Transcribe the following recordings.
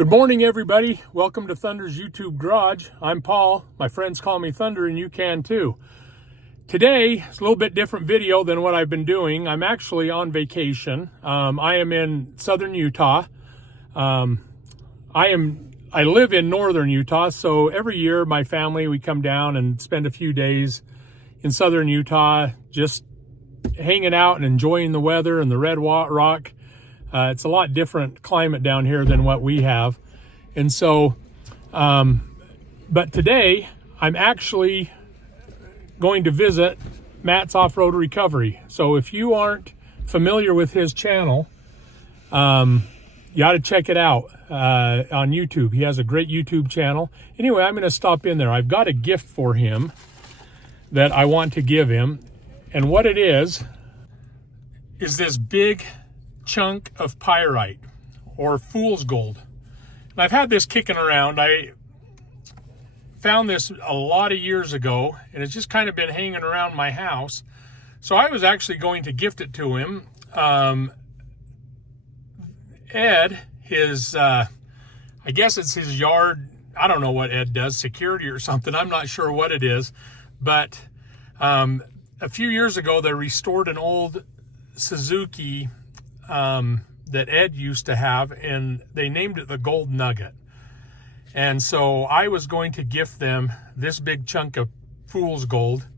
Good morning, everybody. Welcome to Thunder's YouTube Garage. I'm Paul. My friends call me Thunder, and you can too. Today, it's a little bit different video than what I've been doing. I'm actually on vacation. I am in southern Utah. I live in northern Utah, so every year my family, we come down and spend a few days in southern Utah, just hanging out and enjoying the weather and the red rock. It's a lot different climate down here than what we have. And so, but today I'm actually going to visit Matt's Off-Road Recovery. So if you aren't familiar with his channel, you ought to check it out on YouTube. He has a great YouTube channel. Anyway, I'm going to stop in there. I've got a gift for him that I want to give him. And what it is this big chunk of pyrite or fool's gold. And I've had this kicking around. I found this a lot of years ago, and it's just kind of been hanging around my house. So I was actually going to gift it to him. Ed, I guess it's his yard. I don't know what Ed does, security or something. I'm not sure what it is. But a few years ago, they restored an old Suzuki that Ed used to have, and they named it the Gold Nugget. And so I was going to gift them this big chunk of fool's gold,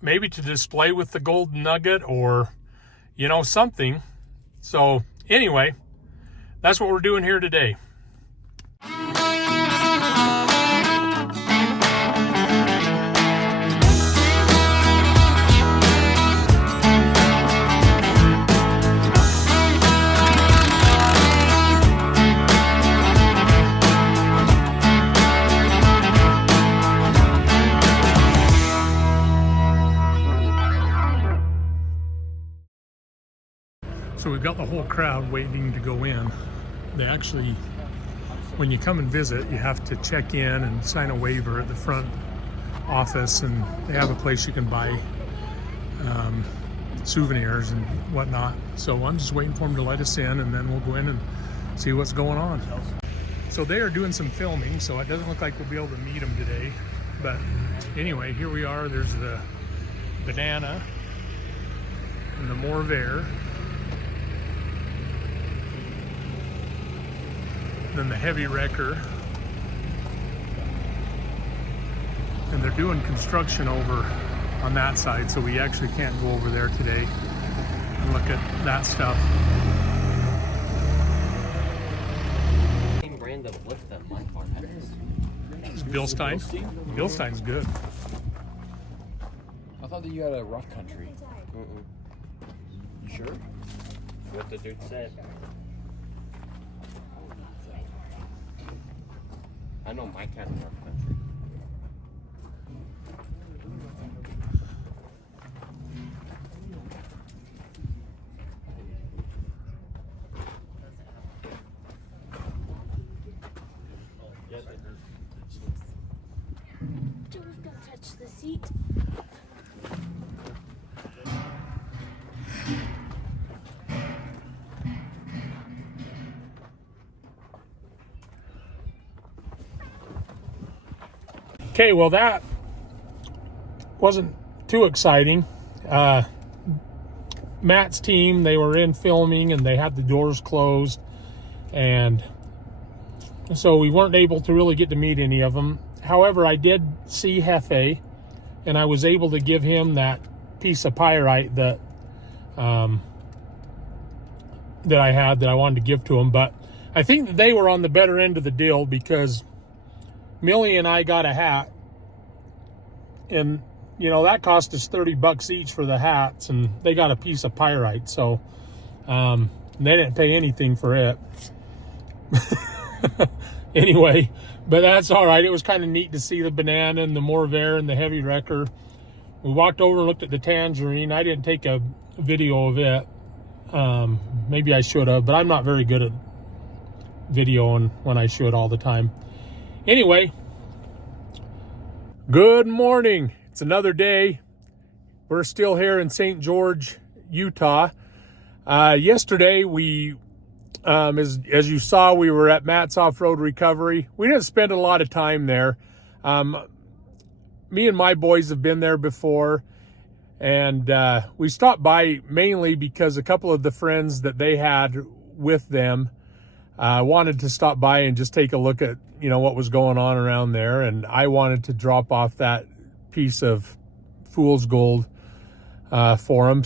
maybe to display with the Gold Nugget or, you know, something. So anyway, that's what we're doing here today. So we've got the whole crowd waiting to go in. They actually, when you come and visit, you have to check in and sign a waiver at the front office, and they have a place you can buy souvenirs and whatnot. So I'm just waiting for them to let us in, and then we'll go in and see what's going on. So they are doing some filming, so it doesn't look like we'll be able to meet them today. But anyway, here we are. There's the banana and the Morvair. Then the heavy wrecker, and they're doing construction over on that side, so we actually can't go over there today and look at that stuff. Same brand of lift that my car has. It's Bilstein. Bilstein's good. I thought that you had a rough country. You sure? What the dude said. I know Mike had a rough country. Don't touch the seat. Okay, well, that wasn't too exciting. Matt's team, they were in filming and they had the doors closed, and so we weren't able to really get to meet any of them. However, I did see Hefe, and I was able to give him that piece of pyrite that I had that I wanted to give to him. But I think that they were on the better end of the deal, because Millie and I got a hat, and you know, that cost us $30 each for the hats, and they got a piece of pyrite, so they didn't pay anything for it. Anyway, but that's all right. It was kind of neat to see the banana and the Morvair and the heavy wrecker. We walked over and looked at the tangerine. I didn't take a video of it. Maybe I should have, but I'm not very good at videoing when I should all the time. Anyway, good morning. It's another day. We're still here in St. George, Utah. Yesterday we As you saw, we were at Matt's Off-Road Recovery. We didn't spend a lot of time there. Me and my boys have been there before, and we stopped by mainly because a couple of the friends that they had with them wanted to stop by and just take a look at, what was going on around there, and I wanted to drop off that piece of fool's gold for them.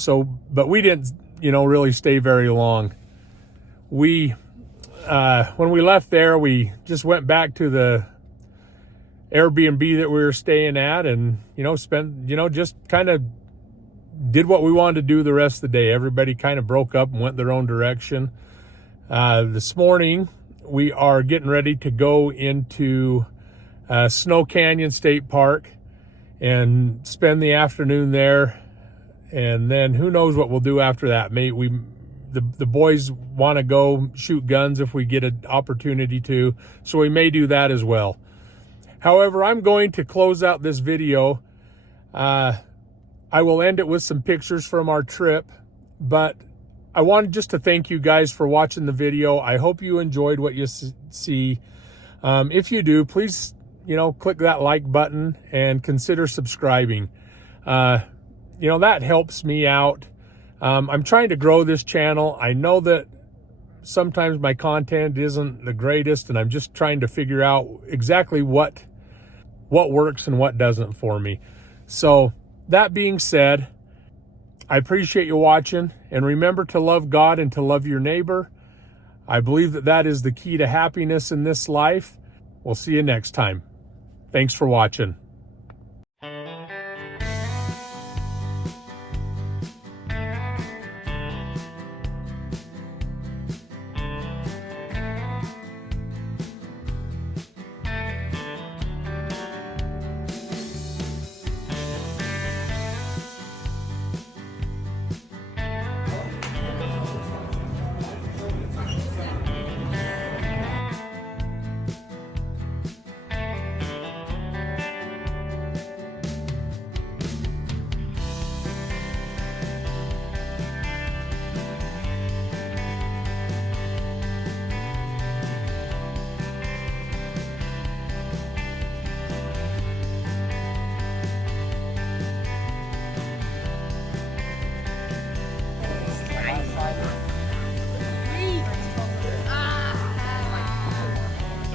But we didn't, really stay very long. When we left there, we just went back to the Airbnb that we were staying at, and just kind of did what we wanted to do the rest of the day. Everybody kind of broke up and went their own direction. This morning we are getting ready to go into Snow Canyon State Park and spend the afternoon there, and then who knows what we'll do after that. The boys want to go shoot guns if we get an opportunity to, so we may do that as well. However, I'm going to close out this video. I will end it with some pictures from our trip, but I wanted just to thank you guys for watching the video. I hope you enjoyed what you see. If you do, please, click that like button and consider subscribing. That helps me out. I'm trying to grow this channel. I know that sometimes my content isn't the greatest, and I'm just trying to figure out exactly what works and what doesn't for me. So that being said, I appreciate you watching, and remember to love God and to love your neighbor. I believe that is the key to happiness in this life. We'll see you next time. Thanks for watching.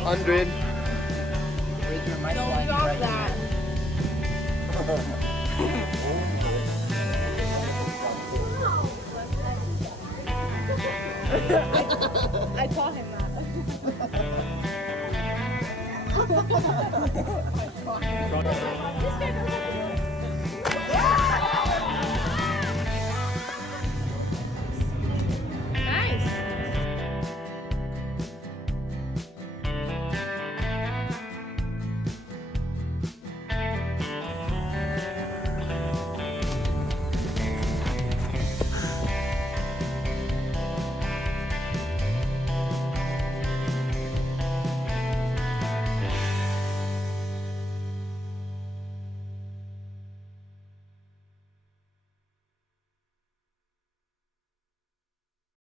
$100. Don't stop that. I taught him that.